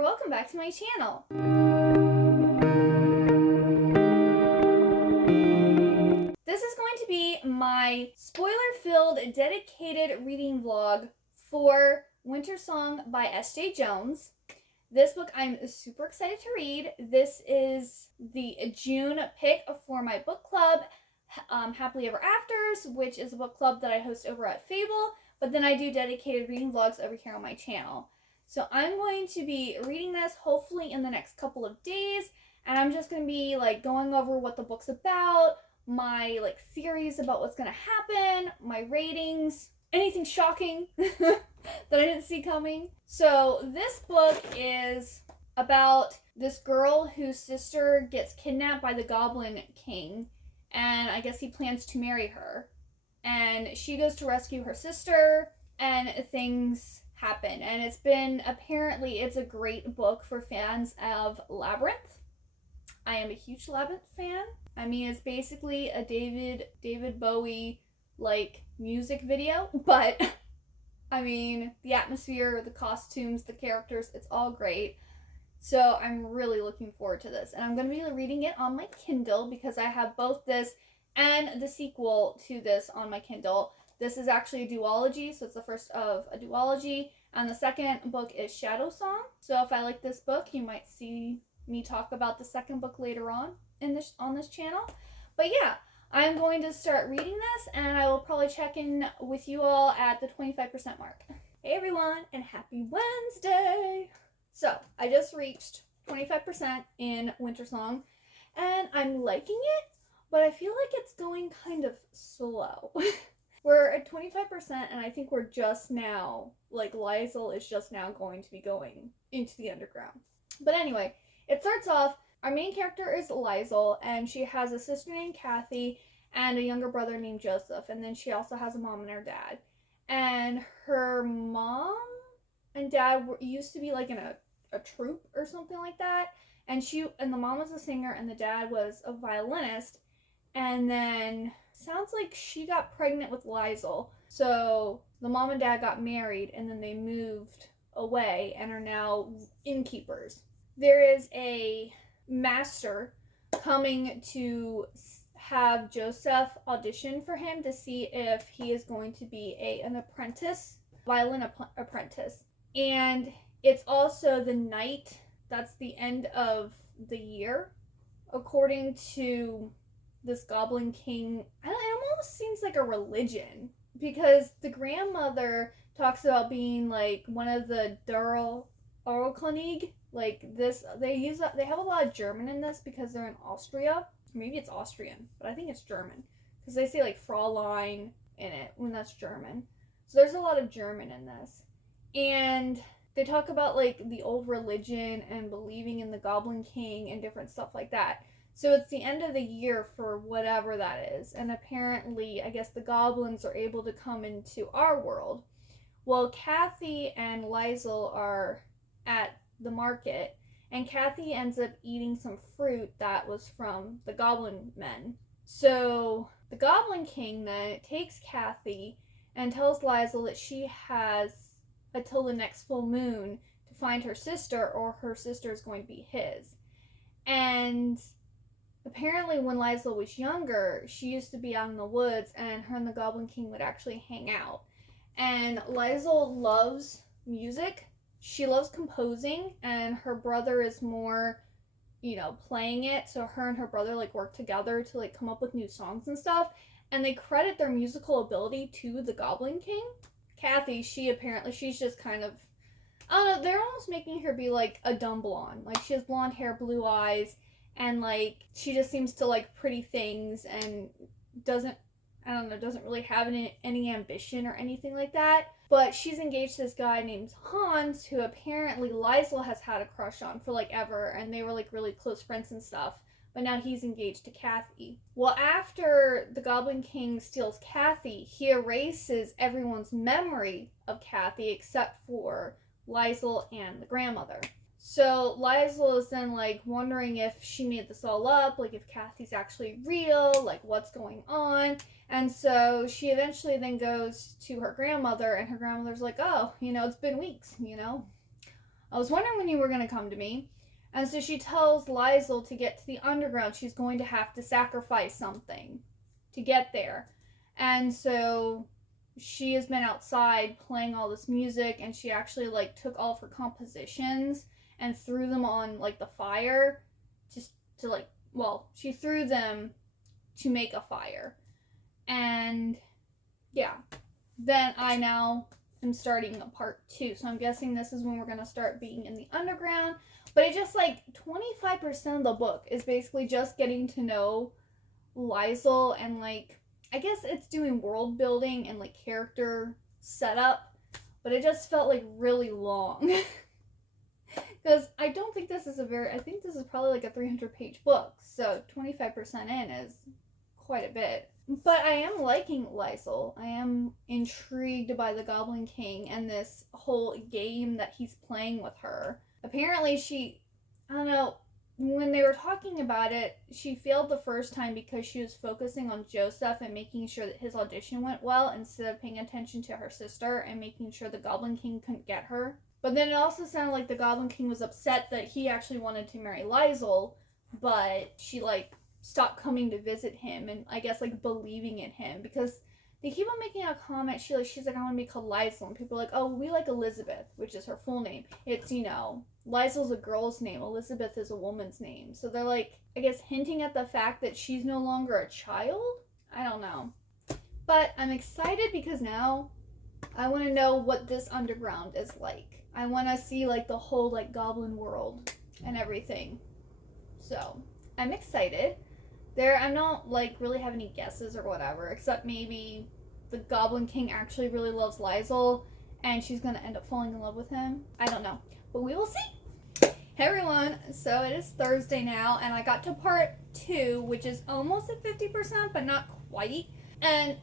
or welcome back to my channel. This is going to be my spoiler-filled dedicated reading vlog for Wintersong by S.J. Jones. This book I'm super excited to read. This is the June pick for my book club, Happily Ever Afters, which is a book club that I host over at Fable, but then I do dedicated reading vlogs over here on my channel. So I'm going to be reading this hopefully in the next couple of days, and I'm just going to be like going over what the book's about, my like theories about what's going to happen, my ratings, anything shocking that I didn't see coming. So this book is about this girl whose sister gets kidnapped by the Goblin King, and I guess he plans to marry her. And she goes to rescue her sister, and things happen. And it's a great book for fans of Labyrinth. I am a huge Labyrinth fan. I mean, it's basically a David Bowie like music video, but I mean, the atmosphere, the costumes, the characters, it's all great. So I'm really looking forward to this. And I'm going to be reading it on my Kindle because I have both this and the sequel to this on my Kindle. This is actually a duology, so it's the first of a duology. And the second book is Shadow Song. So if I like this book, you might see me talk about the second book later on this channel. But yeah, I'm going to start reading this, and I will probably check in with you all at the 25% mark. Hey everyone, and happy Wednesday! So, I just reached 25% in Wintersong, and I'm liking it, but I feel like it's going kind of slow. We're at 25%, and I think we're just now, like, Liesl is just now going to be going into the underground. But anyway, it starts off, our main character is Liesl, and she has a sister named Kathy and a younger brother named Joseph, and then she also has a mom and her dad. And her mom and dad used to be like in a troupe or something like that, and the mom was a singer and the dad was a violinist, and then sounds like she got pregnant with Liesl, so the mom and dad got married, and then they moved away and are now innkeepers. There is a master coming to have Joseph audition for him to see if he is going to be an apprentice, violin apprentice. And it's also the night that's the end of the year, according to this Goblin King. It almost seems like a religion, because the grandmother talks about being like one of the Oralkönig. Like this, they have a lot of German in this because they're in Austria. Maybe it's Austrian, but I think it's German, because they say like Fräulein in it when that's German. So there's a lot of German in this. And they talk about like the old religion and believing in the Goblin King and different stuff like that. So it's the end of the year for whatever that is. And apparently, I guess the goblins are able to come into our world. Well, Kathy and Liesl are at the market, and Kathy ends up eating some fruit that was from the goblin men. So the Goblin King then takes Kathy and tells Liesl that she has until the next full moon to find her sister, or her sister is going to be his. And apparently when Liesl was younger, she used to be out in the woods, and her and the Goblin King would actually hang out. And Liesl loves music. She loves composing, and her brother is more, playing it. So her and her brother like work together to like come up with new songs and stuff. And they credit their musical ability to the Goblin King. Kathy, she's just kind of, I don't know, they're almost making her be like a dumb blonde. Like she has blonde hair, blue eyes, and like she just seems to like pretty things and doesn't really have any ambition or anything like that. But she's engaged to this guy named Hans, who apparently Liesl has had a crush on for like ever, and they were like really close friends and stuff. But now he's engaged to Kathy. Well, after the Goblin King steals Kathy, he erases everyone's memory of Kathy except for Liesl and the grandmother. So Liesl is then like wondering if she made this all up, like if Kathy's actually real, like what's going on. And so she eventually then goes to her grandmother, and her grandmother's like, oh, it's been weeks, I was wondering when you were going to come to me. And so she tells Liesel to get to the underground, she's going to have to sacrifice something to get there. And so she has been outside playing all this music, and she actually like took all of her compositions and threw them on like the fire just to like, well, she threw them to make a fire. And yeah, then I now am starting a part 2. So I'm guessing this is when we're going to start being in the underground. But it just like 25% of the book is basically just getting to know Liesel, and like, I guess it's doing world building and like character setup, but it just felt like really long. Because I don't think this is I think this is probably like a 300-page book, so 25% in is quite a bit. But I am liking Liesel. I am intrigued by the Goblin King and this whole game that he's playing with her. Apparently I don't know, when they were talking about it, she failed the first time because she was focusing on Joseph and making sure that his audition went well instead of paying attention to her sister and making sure the Goblin King couldn't get her. But then it also sounded like the Goblin King was upset that he actually wanted to marry Liesel, but she like stopped coming to visit him and I guess like believing in him, because they keep on making a comment. She's like, I want to be called Liesel, and people are like, oh, we like Elizabeth, which is her full name. It's, you know, Liesel's a girl's name, Elizabeth is a woman's name. So they're like, I guess, hinting at the fact that she's no longer a child? I don't know. But I'm excited because now I want to know what this underground is like. I want to see like the whole like goblin world and everything. So I'm excited. I don't like really have any guesses or whatever, except maybe the Goblin King actually really loves Liesel and she's gonna end up falling in love with him. I don't know, but we will see. Hey everyone, so it is Thursday now, and I got to part 2, which is almost at 50%, but not quite, and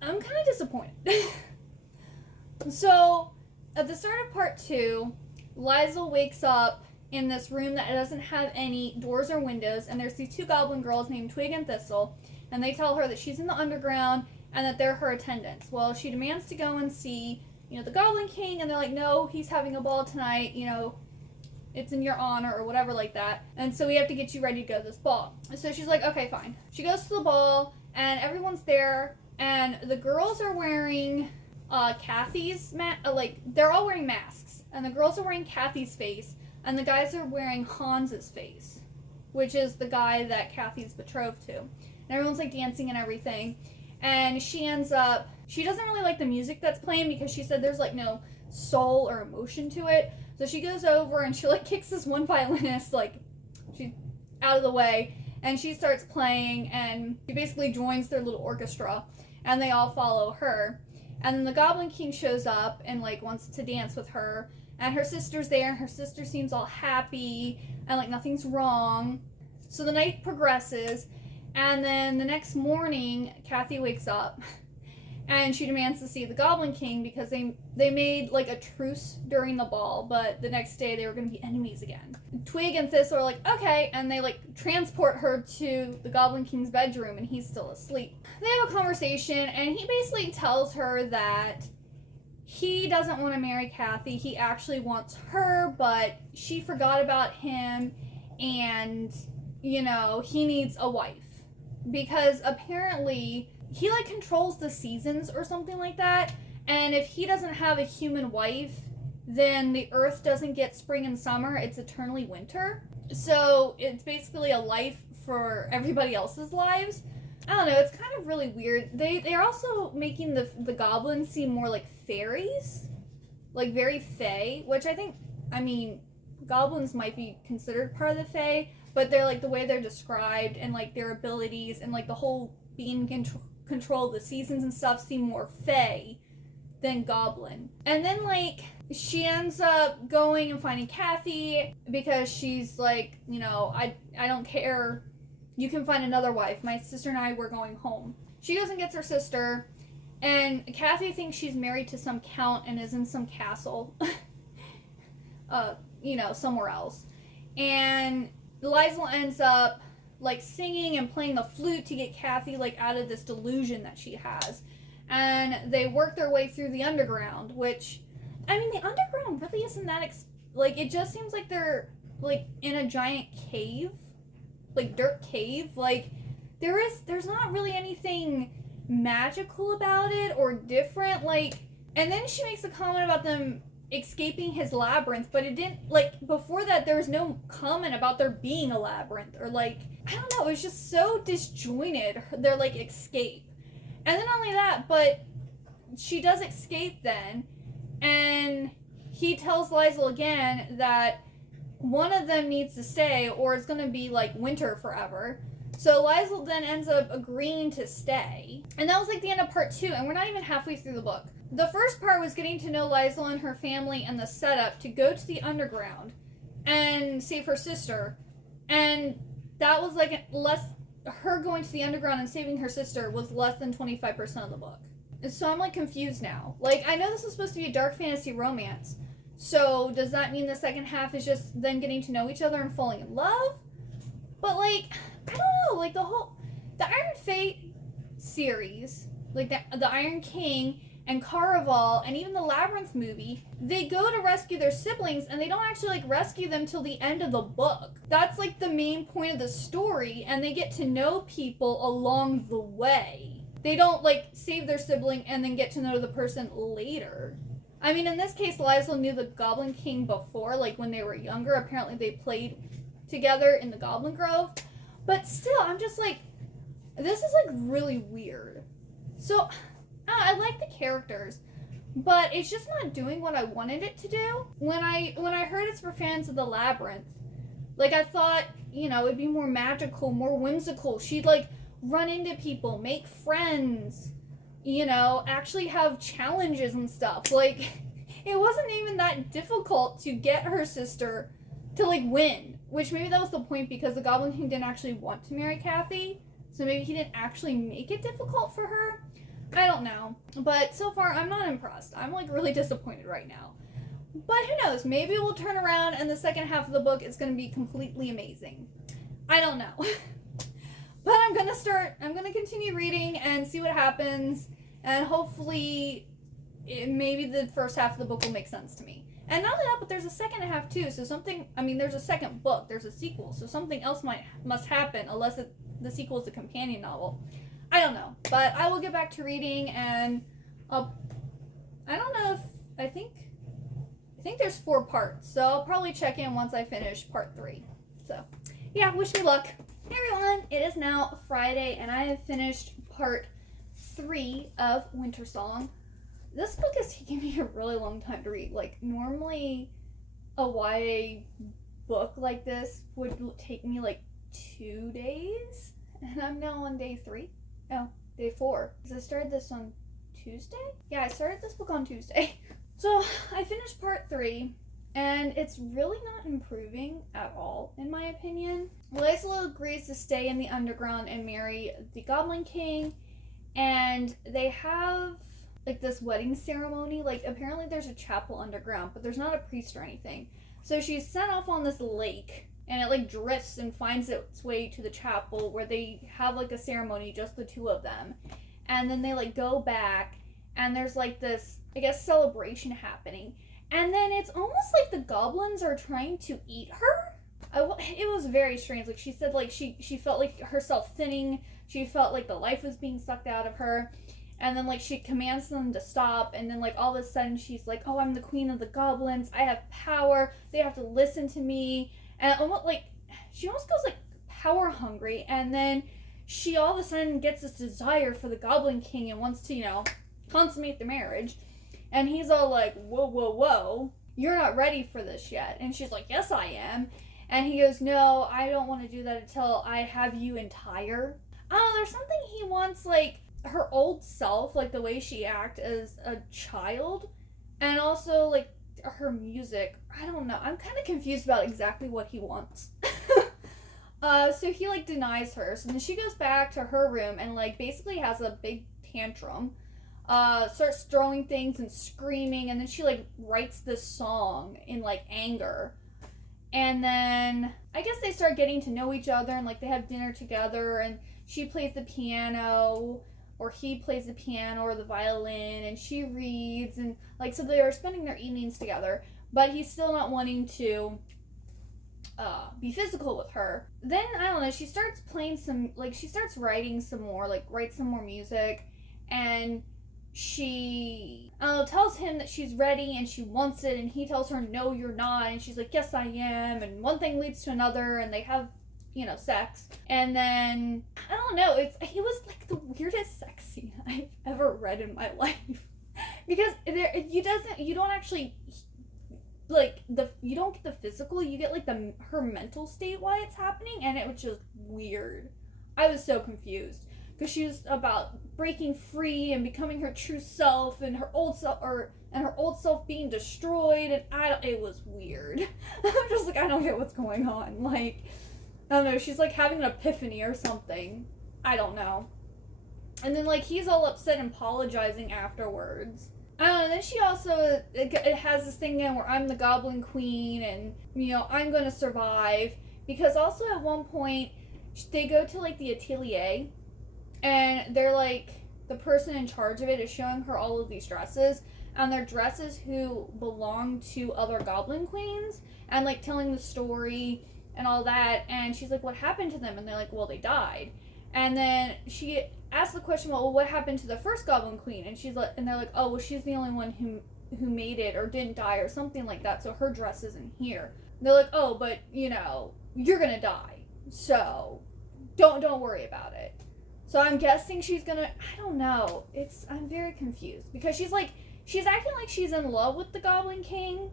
I'm kind of disappointed. So, at the start of part 2, Liesel wakes up in this room that doesn't have any doors or windows, and there's these 2 goblin girls named Twig and Thistle, and they tell her that she's in the underground and that they're her attendants. Well, she demands to go and see, you know, the Goblin King, and they're like, no, he's having a ball tonight, you know, it's in your honor or whatever like that, and so we have to get you ready to go to this ball. So she's like, okay, fine. She goes to the ball, and everyone's there, and the girls are wearing Kathy's they're all wearing masks, and the girls are wearing Kathy's face, and the guys are wearing Hans's face, which is the guy that Kathy's betrothed to. And everyone's like dancing and everything. And she doesn't really like the music that's playing because she said there's like no soul or emotion to it. So she goes over and she like kicks this one violinist, like she's out of the way, and she starts playing, and she basically joins their little orchestra, and they all follow her. And then the Goblin King shows up and like wants to dance with her. And her sister's there, and her sister seems all happy, and like nothing's wrong. So the night progresses, and then the next morning, Kathy wakes up, and she demands to see the Goblin King because they made like a truce during the ball, but the next day they were going to be enemies again. Twig and Thistle are like, okay, and they like transport her to the Goblin King's bedroom, and he's still asleep. They have a conversation, and he basically tells her that he doesn't want to marry Kathy. He actually wants her, but she forgot about him, and, you know, he needs a wife. Because apparently he, like, controls the seasons or something like that, and if he doesn't have a human wife, then the earth doesn't get spring and summer. It's eternally winter. So it's basically a life for everybody else's lives. I don't know, it's kind of really weird. They're also making the goblins seem more like fairies, like very fae, which I mean, goblins might be considered part of the fae, but they're like the way they're described and like their abilities and like the whole being control of the seasons and stuff seem more fae than goblin. And then like she ends up going and finding Kathy because she's like, you know, I don't care. You can find another wife. My sister and I were going home. She goes and gets her sister, and Kathy thinks she's married to some count and is in some castle, you know, somewhere else. And Liesel ends up like singing and playing the flute to get Kathy like out of this delusion that she has. And they work their way through the underground, which, I mean, the underground really isn't that Like, it just seems like they're, like, in a giant cave. Like, dirt cave. Like, there's not really anything magical about it or different. Like, and then she makes a comment about them escaping his labyrinth, but it didn't, like, before that there was no comment about there being a labyrinth, or like, I don't know, it was just so disjointed, their like escape. And then not only that, but she does escape then, and he tells Liesel again that one of them needs to stay or it's gonna be like winter forever. So Liesel then ends up agreeing to stay. And that was like the end of part 2, and we're not even halfway through the book. The first part was getting to know Liesel and her family and the setup to go to the underground and save her sister. And that was like her going to the underground and saving her sister was less than 25% of the book. And so I'm like confused now. Like, I know this is supposed to be a dark fantasy romance. So does that mean the second half is just them getting to know each other and falling in love? But like, I don't know, like the Iron Fate series, like the Iron King and Caraval and even the Labyrinth movie, they go to rescue their siblings and they don't actually like rescue them till the end of the book. That's like the main point of the story, and they get to know people along the way. They don't like save their sibling and then get to know the person later. I mean, in this case, Liesel knew the Goblin King before, like when they were younger. Apparently they played together in the Goblin Grove. But still, I'm just like, this is like really weird. So, I like the characters, but it's just not doing what I wanted it to do. When I heard it's for fans of the Labyrinth, like I thought, you know, it'd be more magical, more whimsical. She'd like run into people, make friends, you know, actually have challenges and stuff. Like, it wasn't even that difficult to get her sister to like win, which maybe that was the point because the Goblin King didn't actually want to marry Kathy, so maybe he didn't actually make it difficult for her. I don't know, but so far I'm not impressed. I'm like really disappointed right now. But who knows, maybe we'll turn around and the second half of the book is going to be completely amazing. I don't know. But I'm going to continue reading and see what happens, and hopefully maybe the first half of the book will make sense to me. And not only that, but there's a second half too, so there's a second book, there's a sequel, so something else must happen, unless the sequel is a companion novel. I don't know, but I will get back to reading, and I don't know if, I think there's 4 parts, so I'll probably check in once I finish part 3. So, yeah, wish me luck. Hey everyone, it is now Friday, and I have finished part 3 of Wintersong. This book is taking me a really long time to read. Like, normally a YA book like this would take me like 2 days, and I'm now on day 3. No, day 4. Because I started this on Tuesday? Yeah, I started this book on Tuesday. So, I finished part 3, and it's really not improving at all, in my opinion. Liesel agrees to stay in the underground and marry the Goblin King, and they have like this wedding ceremony. Like, apparently there's a chapel underground, but there's not a priest or anything. So she's sent off on this lake, and it like drifts and finds its way to the chapel where they have like a ceremony, just the 2 of them. And then they like go back, and there's like this, I guess, celebration happening. And then it's almost like the goblins are trying to eat her. It was very strange. Like, she said, like, she felt like herself thinning. She felt like the life was being sucked out of her. And then, like, she commands them to stop. And then, like, all of a sudden, she's like, oh, I'm the queen of the goblins. I have power. They have to listen to me. And almost, like, she almost goes, like, power hungry. And then she all of a sudden gets this desire for the Goblin King and wants to, you know, consummate the marriage. And he's all like, whoa, whoa, whoa, you're not ready for this yet. And she's like, yes, I am. And he goes, no, I don't want to do that until I have you entire. Oh, there's something he wants, like, her old self, like the way she acted as a child. And also, like, her music. I don't know. I'm kind of confused about exactly what he wants. So he, like, denies her. So then she goes back to her room and, like, basically has a big tantrum. Starts throwing things and screaming, and then she like writes this song in like anger. And then I guess they start getting to know each other, and like they have dinner together, and she plays the piano, or he plays the piano or the violin, and she reads, and like, so they are spending their evenings together. but he's still not wanting to be physical with her. Then, I don't know, she starts playing some, like, she starts writing some more, like, write some more music, and she, I don't know, tells him that she's ready and she wants it, and he tells her, no, you're not, and she's like, yes, I am, and one thing leads to another, and they have, you know, sex. And then, I don't know, it was, like, the weirdest sex scene I've ever read in my life. Because you don't actually, like, you don't get the physical, you get, like, her mental state while it's happening, and it was just weird. I was so confused, because she was about breaking free and becoming her true self, and her old self being destroyed, and it was weird. I'm just like, I don't get what's going on. Like, I don't know, she's like having an epiphany or something. I don't know. And then, like, he's all upset and apologizing afterwards. I don't know, then she also, it has this thing again where I'm the Goblin Queen, and, you know, I'm gonna survive. Because also at one point, they go to, like, the atelier, and they're, like, the person in charge of it is showing her all of these dresses, and they're dresses who belong to other Goblin Queens, and, like, telling the story and all that, and she's like, what happened to them? And they're like, well, they died. And then she asks the question, well, what happened to the first Goblin Queen? And she's like, and they're like, oh, well, she's the only one who made it or didn't die or something like that, so her dress isn't here. And they're like, oh, but, you know, you're gonna die, so don't worry about it. So I'm guessing she's gonna, I don't know, I'm very confused, because she's acting like she's in love with the Goblin King,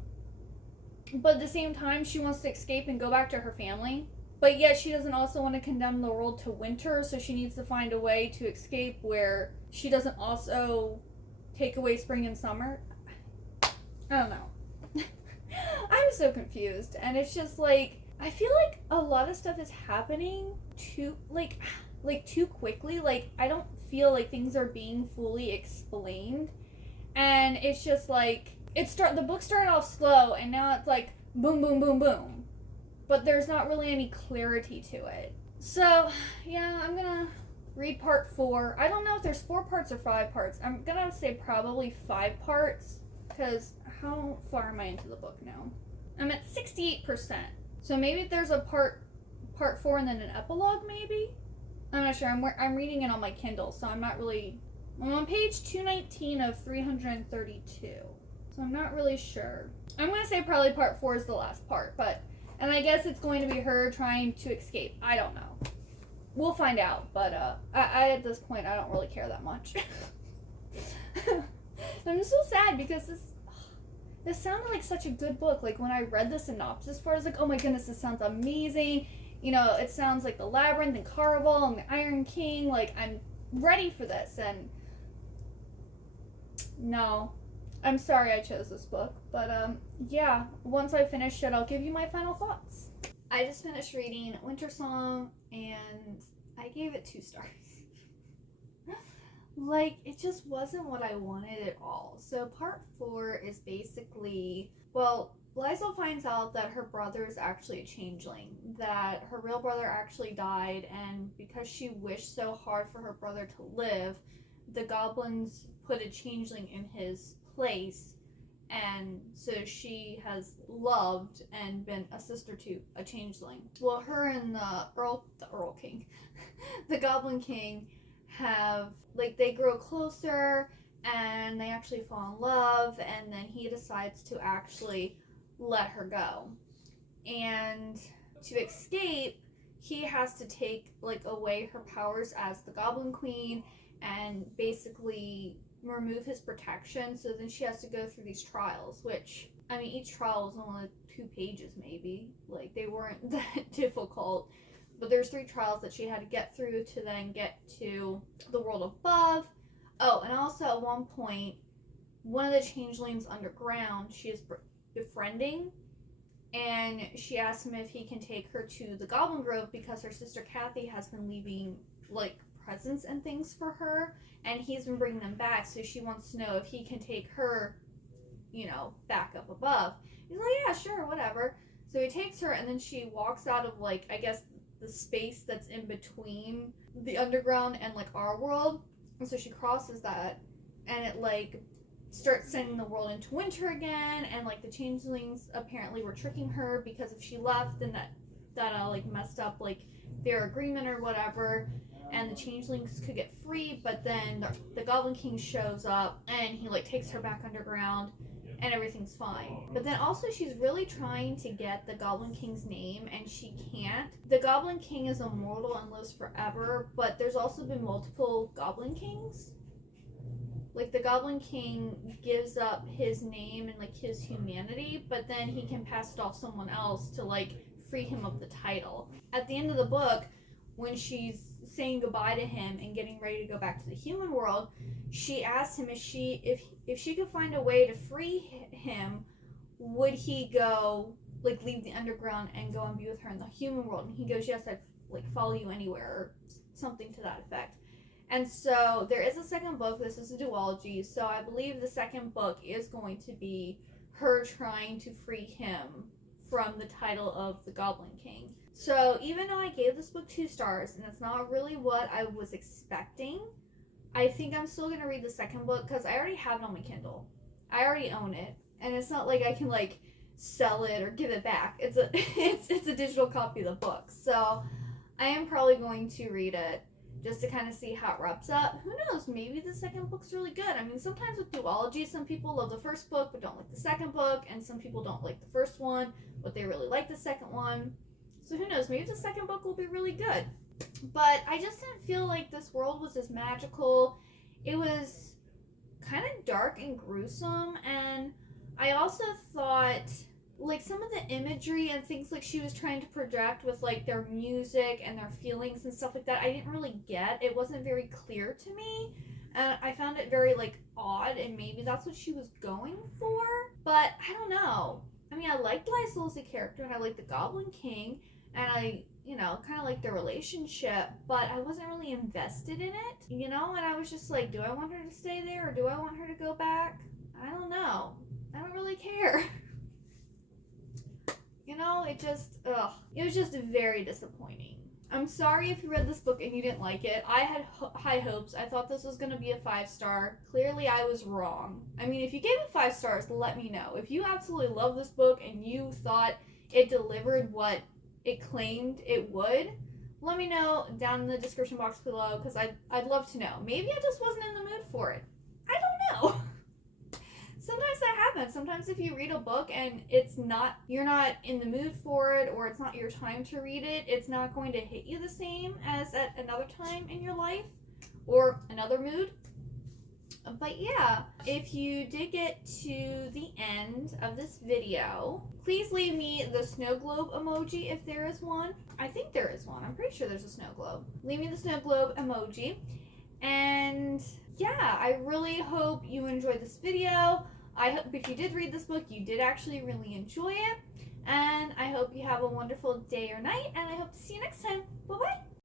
but at the same time she wants to escape and go back to her family. But yet she doesn't also want to condemn the world to winter, so she needs to find a way to escape where she doesn't also take away spring and summer. I don't know. I'm so confused, and it's just like, I feel like a lot of stuff is happening too quickly. Like, I don't feel like things are being fully explained, and it's just like, the book started off slow, and now it's like boom, boom, boom, boom. But there's not really any clarity to it. So, yeah, I'm gonna read part 4. I don't know if there's 4 parts or 5 parts. I'm gonna say probably 5 parts, because how far am I into the book now? I'm at 68%. So maybe there's a part 4 and then an epilogue, maybe? I'm not sure. I'm reading it on my Kindle, so I'm on page 219 of 332. So I'm not really sure. I'm gonna say probably part 4 is the last part, and I guess it's going to be her trying to escape. I don't know. We'll find out, but I at this point, I don't really care that much. I'm so sad, because this sounded like such a good book. Like, when I read the synopsis for it, I was like, oh my goodness, this sounds amazing. You know, it sounds like the Labyrinth and Caraval and the Iron King. Like, I'm ready for this, and no. I'm sorry I chose this book, but yeah, once I finish it, I'll give you my final thoughts. I just finished reading Wintersong, and I gave it 2 stars. Like, it just wasn't what I wanted at all. So part 4 is basically, well, Liza finds out that her brother is actually a changeling, that her real brother actually died, and because she wished so hard for her brother to live, the goblins put a changeling in his place, and so she has loved and been a sister to a changeling. Well, her and the Earl King, the Goblin King, have, like, they grow closer, and they actually fall in love, and then he decides to actually let her go. And to escape, he has to take, like, away her powers as the Goblin Queen, and basically remove his protection. So then she has to go through these trials, which, I mean, each trial was only 2 pages maybe. Like, they weren't that difficult, but there's 3 trials that she had to get through to then get to the world above. Oh, and also at one point, one of the changelings underground she is befriending, and she asks him if he can take her to the Goblin Grove, because her sister Kathy has been leaving, like, presents and things for her, and he's been bringing them back, so she wants to know if he can take her, you know, back up above. He's like, yeah, sure, whatever. So he takes her, and then she walks out of, like, I guess the space that's in between the underground and, like, our world, and so she crosses that, and it, like, starts sending the world into winter again, and like the changelings apparently were tricking her, because if she left, then that like messed up like their agreement or whatever, and the changelings could get free. But then the Goblin King shows up and he like takes her back underground and everything's fine. But then also she's really trying to get the Goblin King's name and she can't. The Goblin King is immortal and lives forever, but there's also been multiple Goblin Kings. Like the Goblin King gives up his name and like his humanity, but then he can pass it off someone else to like free him of the title. At the end of the book, when she's saying goodbye to him and getting ready to go back to the human world, she asks him if she could find a way to free him, would he go like leave the underground and go and be with her in the human world? And he goes, yes, I'd like follow you anywhere, or something to that effect. And so there is a second book. This is a duology, so I believe the second book is going to be her trying to free him from the title of the Goblin King. So even though I gave this book 2 stars, and it's not really what I was expecting, I think I'm still going to read the second book because I already have it on my Kindle. I already own it, and it's not like I can like sell it or give it back. It's a it's a digital copy of the book. So I am probably going to read it just to kind of see how it wraps up. Who knows, maybe the second book's really good. I mean, sometimes with duology, some people love the first book but don't like the second book, and some people don't like the first one but they really like the second one. So who knows, maybe the second book will be really good. But I just didn't feel like this world was as magical. It was kind of dark and gruesome, and I also thought like some of the imagery and things like she was trying to project with like their music and their feelings and stuff like that, I didn't really get. It wasn't very clear to me, and I found it very like odd, and maybe that's what she was going for, but I don't know. I mean, I liked Lysol as a character, and I liked the Goblin King, and I, you know, kind of like their relationship, but I wasn't really invested in it, you know, and I was just like, do I want her to stay there or do I want her to go back? I don't know. I don't really care. You know, it was just very disappointing. I'm sorry if you read this book and you didn't like it. I had high hopes. I thought this was going to be a 5-star. Clearly, I was wrong. I mean, if you gave it 5 stars, let me know. If you absolutely love this book and you thought it delivered what it claimed it would, let me know down in the description box below, because I'd love to know. Maybe I just wasn't in the mood for it. I don't know. Sometimes that happens. Sometimes if you read a book and you're not in the mood for it, or it's not your time to read it, it's not going to hit you the same as at another time in your life or another mood. But yeah, if you did get to the end of this video, please leave me the snow globe emoji if there is one. I think there is one. I'm pretty sure there's a snow globe. Leave me the snow globe emoji. And yeah, I really hope you enjoyed this video. I hope if you did read this book, you did actually really enjoy it. And I hope you have a wonderful day or night, and I hope to see you next time. Bye-bye!